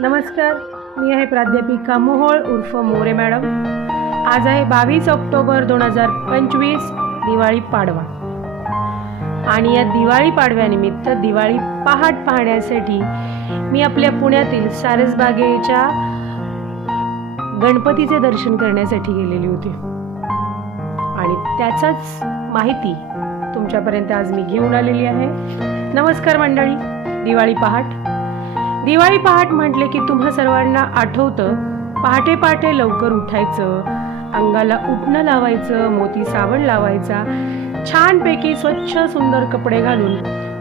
नमस्कार, मी आहे प्राध्यापिका मोहोळ उर्फ मोरे मॅडम। आज आहे 22 ऑक्टोबर 2025, दिवाळी पाडवा। आणि या दिवाळी पाडव्यानिमित्त दिवाळी पहाट पाहण्यासाठी मी आपल्या पुण्यातील सारसबागेच्या गणपतीचे दर्शन करण्यासाठी गेलेली होती आणि त्याचाच माहिती तुमच्यापर्यंत आज मी घेऊन आलेली आहे। नमस्कार मंडळी, दिवाळी पहाट म्हटले की तुम्हा सर्वांना आठवतं पहाटे पहाटे लवकर उठायचं, अंगाला उटणं लावायचं, मोती साबण लावायचा, छानपैकी स्वच्छ सुंदर कपडे घालून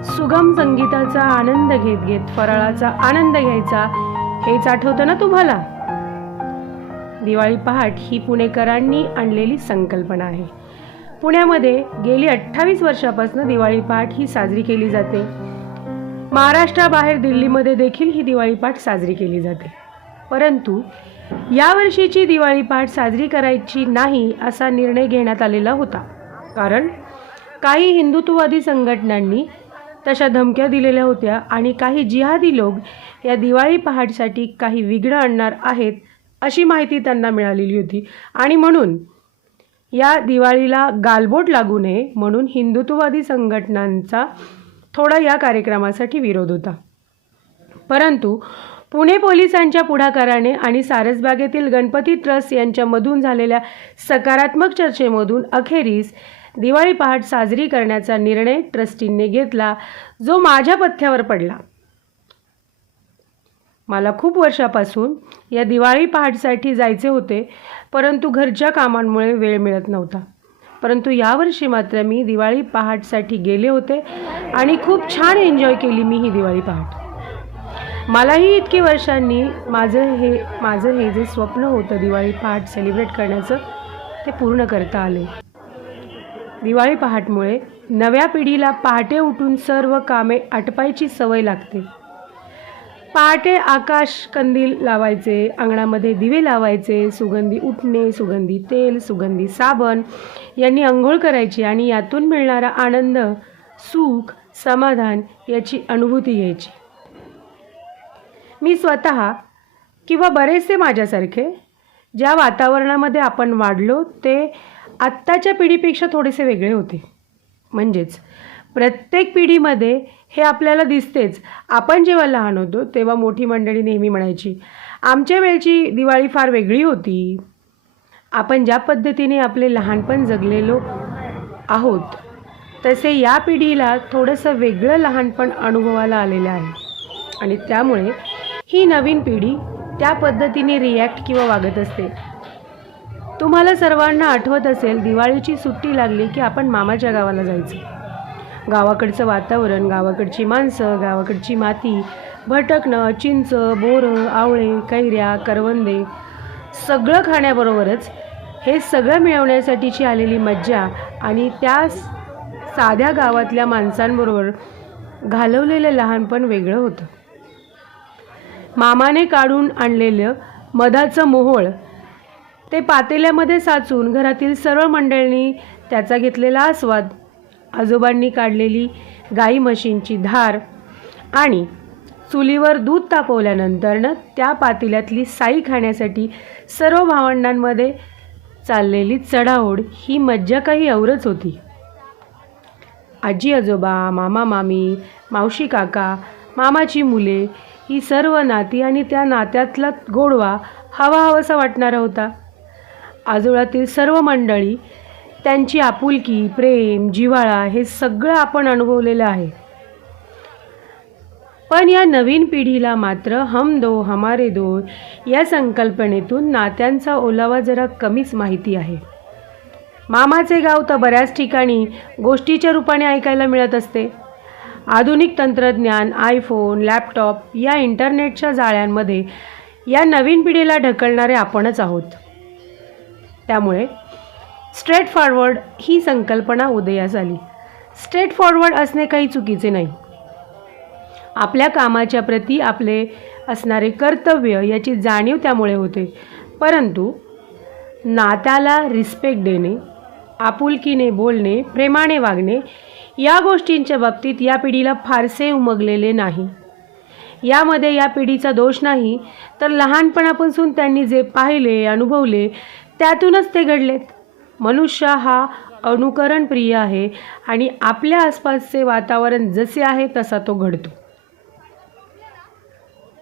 सुगम संगीताचा आनंद घेत घेत फराळाचा आनंद घ्यायचा। हेच आठवतं ना तुम्हाला? दिवाळी पहाट ही पुणेकरांनी आणलेली संकल्पना आहे। पुण्यामध्ये गेली 28 वर्षापासून दिवाळी पहाट ही साजरी केली जाते। महाराष्ट्राबाहेर दिल्लीमध्ये देखील ही दिवाळी पहाट साजरी केली जाते। परंतु यावर्षीची दिवाळी पहाट साजरी करायची नाही असा निर्णय घेण्यात आलेला होता, कारण काही हिंदुत्ववादी संघटनांनी तशा धमक्या दिलेल्या होत्या आणि काही जिहादी लोक या दिवाळी पहाटसाठी काही विघ्न आणणार आहेत अशी माहिती त्यांना मिळालेली होती आणि म्हणून या दिवाळीला गालबोट लागू नये म्हणून हिंदुत्ववादी संघटनांचा थोडा या कार्यक्रमासाठी विरोध होता। परंतु पुणे पोलिसांच्या पुढाकाराने आणि सारसबागेतील गणपती ट्रस्ट यांच्यामधून झालेल्या सकारात्मक चर्चेमधून अखेरीस दिवाळी पहाट साजरी करण्याचा निर्णय ट्रस्टींनी घेतला, जो माझ्या पथ्यावर पडला। मला खूप वर्षापासून या दिवाळी पहाटसाठी जायचे होते, परंतु घरच्या कामांमुळे वेळ मिळत नव्हता। परंतु यावर्षी मात्र मी दिवाळी पहाटसाठी गेले होते आणि खूप छान एन्जॉय केली मी ही दिवाळी पहाट। मलाही इतकी वर्षांनी माझं हे जे स्वप्न होतं दिवाळी पहाट सेलिब्रेट करण्याचं, ते पूर्ण करता आले। दिवाळी पहाटमुळे नव्या पिढीला पहाटे उठून सर्व कामे आटपायची सवय लागते। पहाटे आकाश कंदील लावायचे, अंगणामध्ये दिवे लावायचे, सुगंधी उटणे, सुगंधी तेल, सुगंधी साबण यांनी अंघोळ करायची आणि यातून मिळणारा आनंद, सुख, समाधान याची अनुभूती घ्यायची। मी स्वतः किंवा बरेचसे माझ्यासारखे ज्या वातावरणामध्ये आपण वाढलो ते आत्ताच्या पिढीपेक्षा थोडेसे वेगळे होते। म्हणजेच प्रत्येक पिढीमध्ये हे आपल्याला दिसतेच। आपण जेव्हा लहान होतो तेव्हा मोठी मंडळी नेहमी म्हणायची, आमच्या वेळची दिवाळी फार वेगळी होती। आपण ज्या पद्धतीने आपले लहानपण जगलेलो आहोत तसे या पिढीला थोडंसं वेगळं लहानपण अनुभवायला आलेलं आहे आणि त्यामुळे ही नवीन पिढी त्या पद्धतीने रिॲक्ट किंवा वागत असते। तुम्हाला सर्वांना आठवत असेल, दिवाळीची सुट्टी लागली की आपण मामाच्या गावाला जायचं। गावाकडचं वातावरण, गावाकडची माणसं, गावाकडची माती, भटकणं, चिंच, बोरं, आवळे, कैऱ्या, करवंदे सगळं खाण्याबरोबरच हे सगळं मिळवण्यासाठीची आलेली मज्जा आणि त्या साध्या गावातल्या माणसांबरोबर घालवलेलं लहानपण वेगळं होतं। मामाने काढून आणलेलं मधाचं मोहोळ ते पातेल्यामध्ये साचून घरातील सर्व मंडळींनी त्याचा घेतलेला आस्वाद, आजोबांनी काढलेली गाई म्हशींची धार आणि चुलीवर दूध तापवल्यानंतरनं त्या पातेल्यातली साई खाण्यासाठी सर्व भावंडांमध्ये चाललेली चढाओढ, ही मज्जा काही औरच होती। आजी आजोबा, मामा मामी, मावशी काका, मामाची मुले ही सर्व नाती आणि त्या नात्यातला गोडवा हवाहवासा वाटणारा होता। आजोळातील सर्व मंडळी, त्यांची आपुलकी, प्रेम, जिव्हाळा हे सगळं आपण अनुभवलेलं आहे। पण या नवीन पिढीला मात्र हम दो हमारे दो या संकल्पनेतून नात्यांचा ओलावा जरा कमीच माहिती आहे। मामाचे गाव तर बऱ्याच ठिकाणी गोष्टीच्या रूपाने ऐकायला मिळत असते। आधुनिक तंत्रज्ञान, आयफोन, लॅपटॉप या इंटरनेटच्या जाळ्यांमध्ये या नवीन पिढीला ढकलणारे आपणच आहोत। त्यामुळे स्ट्रेट फॉरवर्ड ही संकल्पना उदयास आली। स्ट्रेट फॉरवर्ड असणे काही चुकीचे नाही। आपल्या कामाच्या प्रती आपले असणारे कर्तव्य याची जाणीव त्यामुळे होते। परंतु नात्याला रिस्पेक्ट देणे, आपुलकीने बोलणे, प्रेमाने वागणे या गोष्टींच्या बाबतीत या पिढीला फारसे उमगलेले नाही। यामध्ये या पिढीचा दोष नाही, तर लहानपणापासून त्यांनी जे पाहिले अनुभवले त्यातूनच ते घडलेत. मनुष्य हा अनुकरण प्रिय आहे आणि आपल्या आसपासचे वातावरण जसे आहे तसा तो घडतो.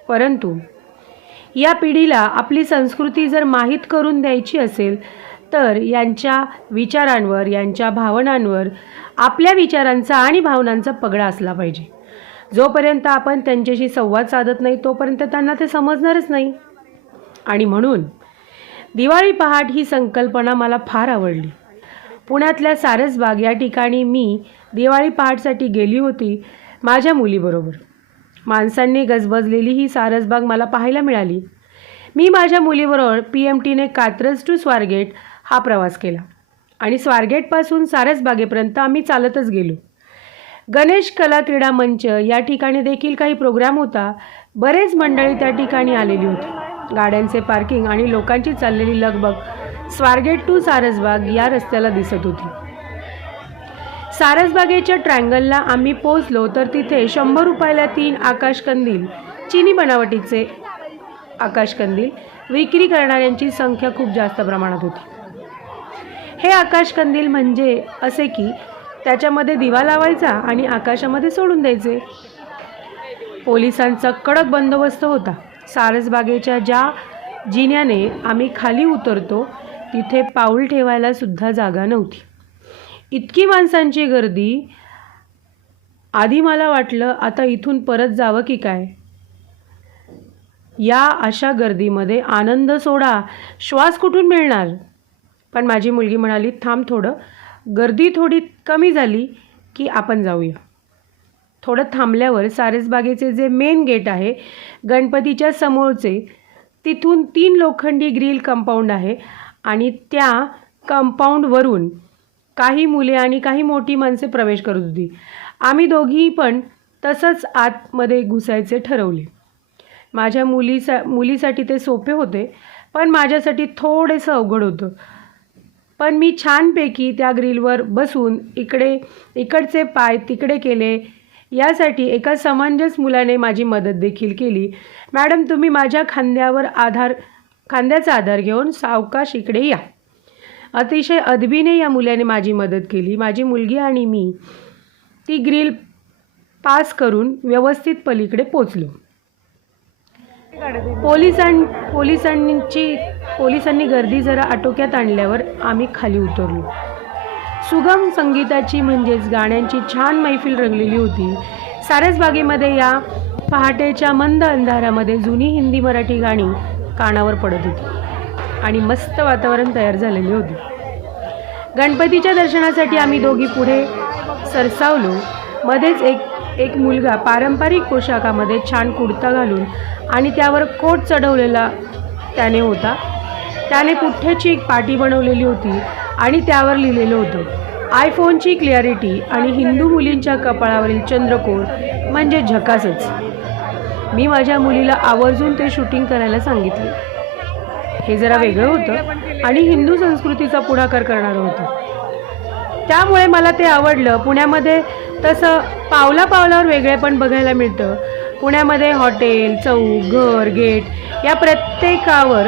परंतु या पिढीला आपली संस्कृती जर माहीत करून द्यायची असेल तर यांच्या विचारांवर, यांच्या भावनांवर आपल्या विचारांचा आणि भावनांचा पगडा असला पाहिजे. जोपर्यंत आपण त्यांच्याशी संवाद साधत नाही तोपर्यंत त्यांना ते समजणारच नाही. आणि म्हणून दिवाळी पहाट ही संकल्पना मला फार आवडली. पुण्यातल्या सारसबाग या ठिकाणी मी दिवाळी पहाटसाठी गेली होती माझ्या मुलीबरोबर. माणसांनी गजबजलेली ही सारसबाग मला पाहायला मिळाली. मी माझ्या मुलीबरोबर PMTने कात्रज टू स्वारगेट हा प्रवास केला आणि स्वारगेटपासून सारसबागेपर्यंत आम्ही चालतच गेलो. गणेश कला क्रीडा मंच या ठिकाणी देखील काही प्रोग्राम होता. बरेच मंडळी त्या ठिकाणी आलेली होती. गाड्यांचे पार्किंग आणि लोकांची चाललेली लगबग स्वारगेट टू सारसबाग या रस्त्याला दिसत होती. सारसबागेच्या ट्रँगलला आम्ही पोहोचलो तर तिथे 100 रुपयाला 3 आकाशकंदील, चिनी बनावटीचे आकाशकंदील विक्री करणाऱ्यांची संख्या खूप जास्त प्रमाणात होती. हे आकाशकंदील म्हणजे असे की त्याच्यामध्ये दिवा लावायचा आणि आकाशामध्ये सोडून द्यायचे. पोलिसांचा कडक बंदोबस्त होता. सारसबागेच्या ज्या जिन्याने आम्ही खाली उतरतो तिथे पाऊल ठेवायला सुद्धा जागा नव्हती. इतकी माणसांची गर्दी. आधी मला वाटलं आता इथून परत जावं की काय. या अशा गर्दीमध्ये आनंद सोडा, श्वास कुठून मिळणार. पण माझी मुलगी म्हणाली थांब थोडं, गर्दी थोडी कमी झाली की आपण जाऊया. थोडं थांबल्यावर सारसबागेचे जे मेन गेट आहे गणपतीच्या समोरचे, तिथून 3 लोखंडी ग्रिल कंपाऊंड आहे आणि त्या कंपाऊंडवरून काही मुले आणि काही मोठी माणसे प्रवेश करत होती. आम्ही दोघीही पण तसंच आतमध्ये घुसायचे ठरवले. माझ्या मुलीसाठी ते सोपे होते पण माझ्यासाठी थोडेसं अवघड होतं. पण मी छानपैकी त्या ग्रिलवर बसून इकडचे पाय तिकडे केले. यासाठी एका समंजस मुलाने माझी मदत देखील केली. मॅडम तुम्ही माझ्या खांद्याचा आधार घेऊन सावकाश इकडे या. अतिशय अदबीने या मुलाने माझी मदत केली. माझी मुलगी आणि मी ती ग्रिल पास करून व्यवस्थित पलीकडे पोचलो. पोलिसांनी गर्दी जरा आटोक्यात आणल्यावर आम्ही खाली उतरलो. सुगम संगीताची म्हणजेच गाण्यांची छान मैफिल रंगलेली होती. सारसबागेमध्ये या पहाटेच्या मंद अंधारामध्ये जुनी हिंदी मराठी गाणी कानावर पडत होती आणि मस्त वातावरण तयार झालेले होते. गणपतीच्या दर्शनासाठी आम्ही दोघी पुढे सरसावलो. मध्येच एक मुलगा पारंपरिक पोशाखामध्ये छान कुर्ता घालून आणि त्यावर कोट चढवलेला त्याने होता. त्याने पुठ्ठ्याची एक पाटी बनवलेली होती आणि त्यावर लिहिलेलं होतं आयफोनची क्लिअरिटी आणि हिंदू मुलींच्या कपाळावरील चंद्रकोर म्हणजे झकासच. मी माझ्या मुलीला आवर्जून ते शूटिंग करायला सांगितले. हे जरा वेगळं होतं आणि हिंदू संस्कृतीचा पुढाकार करणारं होतं. त्यामुळे मला ते आवडलं. पुण्यामध्ये तसं पावलापावलावर वेगळेपण बघायला मिळतं. पुण्यामध्ये हॉटेल, चौक, घर, गेट या प्रत्येकावर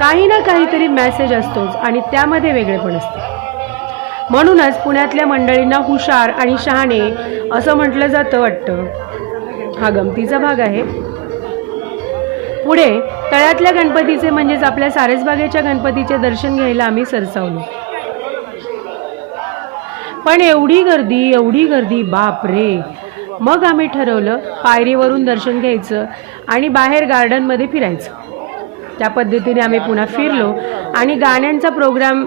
काही ना काहीतरी मेसेज असतोच आणि त्यामध्ये वेगळेपण असते. म्हणूनच पुण्यातल्या मंडळींना हुशार आणि शहाणे असं म्हटलं जातं वाटतं. हा गमतीचा भाग आहे. पुढे तळ्यातल्या गणपतीचे म्हणजेच आपल्या सारसबागेच्या गणपतीचे दर्शन घ्यायला आम्ही सरसावलो. पण एवढी गर्दी बाप रे. मग आम्ही ठरवलं पायरीवरून दर्शन घ्यायचं आणि बाहेर गार्डनमध्ये फिरायचं. त्या पद्धतीने आम्ही पुन्हा फिरलो आणि गाण्यांचा प्रोग्राम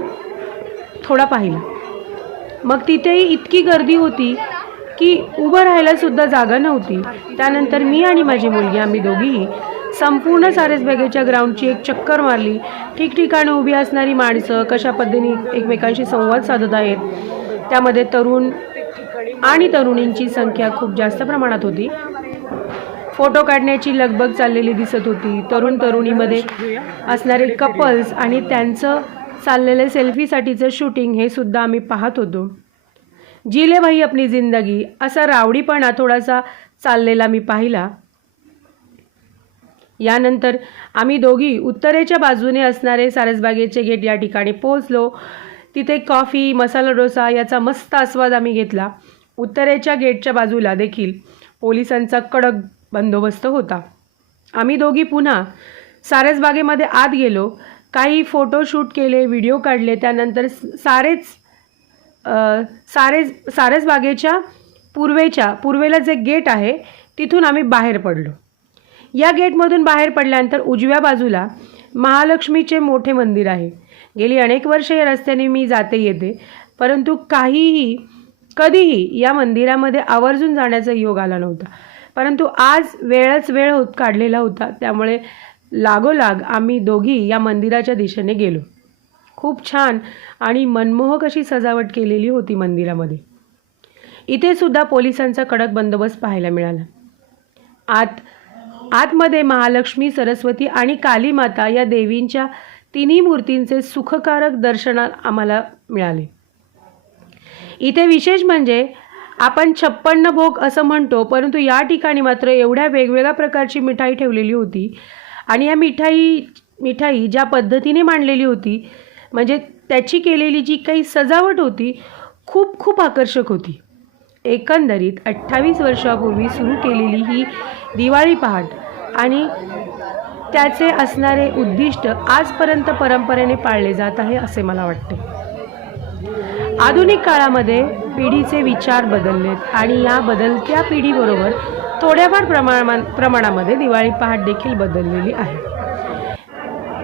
थोडा पाहिला. मग तिथेही इतकी गर्दी होती की उभं राहायलासुद्धा जागा नव्हती. त्यानंतर मी आणि माझी मुलगी आम्ही दोघीही संपूर्ण सारसबागेच्या ग्राउंडची एक चक्कर मारली. ठिकठिकाणी उभी असणारी माणसं कशा पद्धतीने एकमेकांशी संवाद साधत आहेत. त्यामध्ये तरुण आणि तरुणींची संख्या खूप जास्त प्रमाणात होती. फोटो काढण्याची लगबग चाललेली दिसत होती. तरुणीमध्ये असणारे कपल्स आणि त्यांचं चाललेलं सेल्फीसाठीचं शूटिंग हे सुद्धा आम्ही पाहत होतो. जिले भाई अपनी जिंदगी असा रावडीपणा थोडासा चाललेला मी पाहिला. यानंतर आम्ही दोघी उत्तरेच्या बाजूने असणारे सारसबागेचे गेट या ठिकाणी पोहोचलो. तिथे कॉफी, मसाला डोसा याचा मस्त आस्वाद आम्ही घेतला. उत्तरेच्या गेटच्या बाजूला देखील पोलिसांचा कडक बंदोबस्त होता. आम्ही दोघी पुन्हा सारसबागेमध्ये आत गेलो. काही फोटोशूट केले, व्हिडिओ काढले. त्यानंतर सारसबागेच्या पूर्वेला जे गेट आहे तिथून आम्ही बाहेर पडलो. या गेटमधून बाहेर पडल्यानंतर उजव्या बाजूला महालक्ष्मीचे मोठे मंदिर आहे. गेली अनेक वर्षे या रस्त्याने मी जाते येते, परंतु कधीही या मंदिरामध्ये आवर्जून जाण्याचा योग आला नव्हता. परंतु आज वेळ काढलेला होता, त्यामुळे लागोलाग आम्ही दोघी या मंदिराच्या दिशेने गेलो. खूप छान आणि मनमोहक अशी सजावट केलेली होती मंदिरामध्ये. इथे सुद्धा पोलिसांचा कडक बंदोबस्त पाहायला मिळाला. आतमध्ये महालक्ष्मी, सरस्वती आणि काली माता या देवींच्या तिन्ही मूर्तींचे सुखकारक दर्शन आम्हाला मिळाले. इथे विशेष म्हणजे आपण 56 भोग असं म्हणतो, परंतु या ठिकाणी मात्र एवढ्या वेगवेगळ्या प्रकारची मिठाई ठेवलेली होती आणि या मिठाई ज्या पद्धतीने मांडलेली होती, म्हणजे त्याची केलेली जी काही सजावट होती खूप आकर्षक होती. एकंदरीत 28 वर्षापूर्वी सुरू केलेली ही दिवाळी पहाट आणि त्याचे असणारे उद्दिष्ट आजपर्यंत परंपरेने पाळले जात आहे असे मला वाटते. आधुनिक काळामध्ये पिढीचे विचार बदललेत आणि या बदलत्या पिढीबरोबर थोड्याफार प्रमाणामध्ये दिवाळी पहाट देखील बदललेली आहे.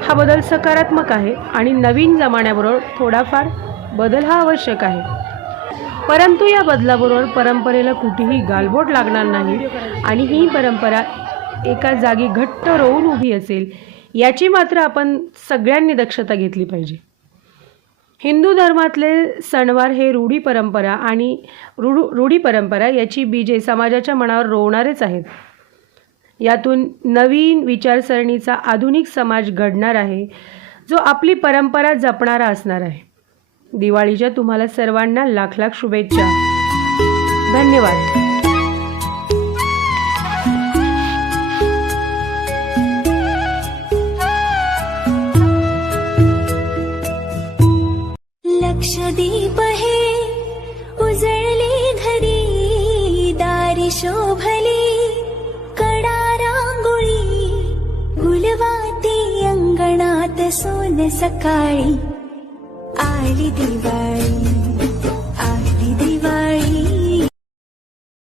हा बदल सकारात्मक आहे आणि नवीन जमान्याबरोबर थोडाफार बदल हा आवश्यक आहे. परंतु या बदलाबरोबर परंपरेला कुठेही गालबोट लागणार नाही आणि ही परंपरा एका जागी घट्ट रोवून उभी असेल याची मात्र आपण सगळ्यांनी दक्षता घेतली पाहिजे. हिंदू धर्मातले सणवार हे रूढी परंपरा याची बीजे समाजाच्या मनावर रोवणारेच आहेत. यातून नवीन विचारसरणीचा आधुनिक समाज घडणार आहे, जो आपली परंपरा जपणारा असणार आहे. दिवाळीच्या तुम्हाला सर्वांना लाख शुभेच्छा. धन्यवाद. लक्षदीप हे उजळले घरी, दारी शोभली कडा रांगोळी, गुलवाती अंगणात सोन सकाळी आली दिवाळी.